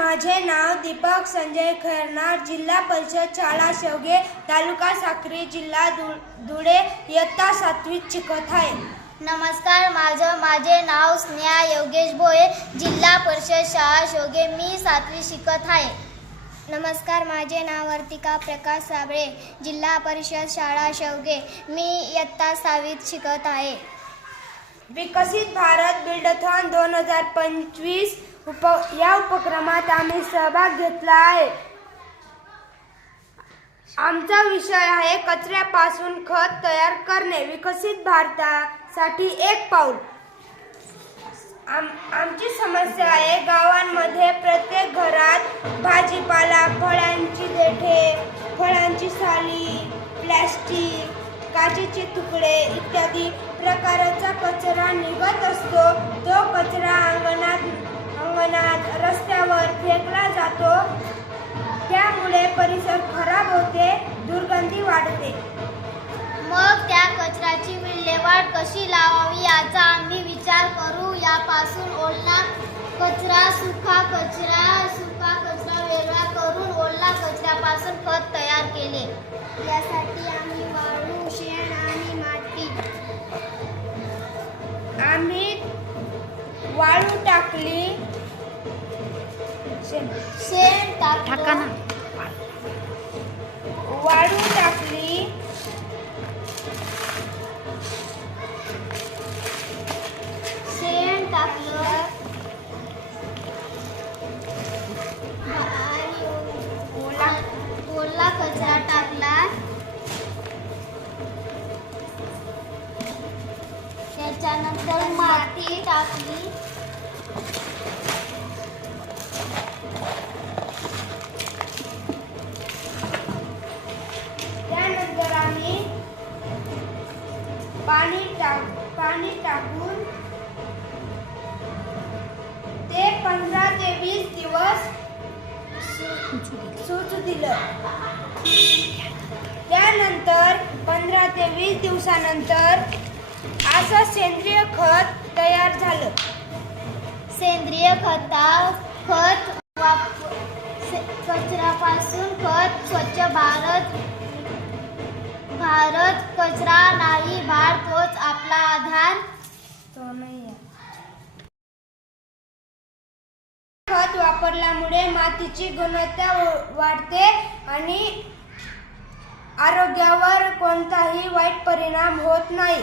माझे नाव दीपक संजय खैरनार, जिल्हा परिषद शाळा शेवगे, तालुका साक्री, जिल्हा धुळे, इयत्ता 7वीत शिकत आहे. नमस्कार, माझे नाव स्नेहा योगेश भोये, जिल्हा परिषद शाळा शेवगे, मी 7वी शिकत आहे. नमस्कार, माझे नाव वर्तिका प्रकाश साबळे, जिल्हा परिषद शाळा शेवगे, मी इयत्ता 6वीत शिकत आहे. विकसित भारत बिल्डथॉन 2025 या उपक्रमात आम्ही सहभाग घेतला आहे. आमचा विषय आहे कचऱ्यापासून खत तयार करणे, विकसित भारतासाठी एक पाऊल. आमची समस्या आहे गावांमध्ये प्रत्येक घरात भाजीपाला, फळांची देठे, फळांची साली, प्लास्टिक, काचेचे तुकडे इत्यादी प्रकारचा कचरा निघत असतो. तो कचरा अंगणात रस्त्यावर फेकला जातो. त्यामुळे परिसर खराब होते, दुर्गंधी वाढते. मग त्या कचऱ्याची विल्हेवाट कशी लावावी याचा आम्ही विचार करू. यापासून ओला कचरा, सुका कचरा वेगळा करून ओला कचऱ्यापासून खत तयार केले. यासाठी आम्ही वाळू, शेण आणि माती आम्ही वाळू टाकली, शेण टाकलं, वाळू टाकली, शेण टाकलं आणि ओला कचरा टाकला. त्याच्यानंतर माती टाकली. त्यानंतर आम्ही पाणी टाकून ते 15 ते 20 दिवस सुचू दिलं. त्यानंतर 15 ते 20 दिवसानंतर असं सेंद्रिय खत तयार झालं. सेंद्रिय कचऱ्यापासून खत. स्वच्छ भारत कचरा नाही भार, तोच आपला आधार. तो नाही. खत वापरल्यामुळे मातीची गुणवत्ता वाढते आणि आरोग्यावर कोणताही वाईट परिणाम होत नाही.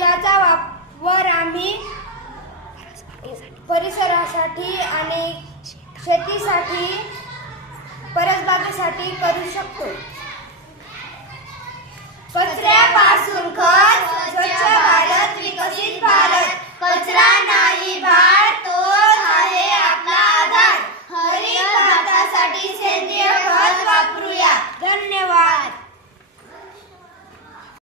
याचा वापर आम्ही परिसरासाठी आणि शेतीसाठी, परसबागेसाठी करू शकतो.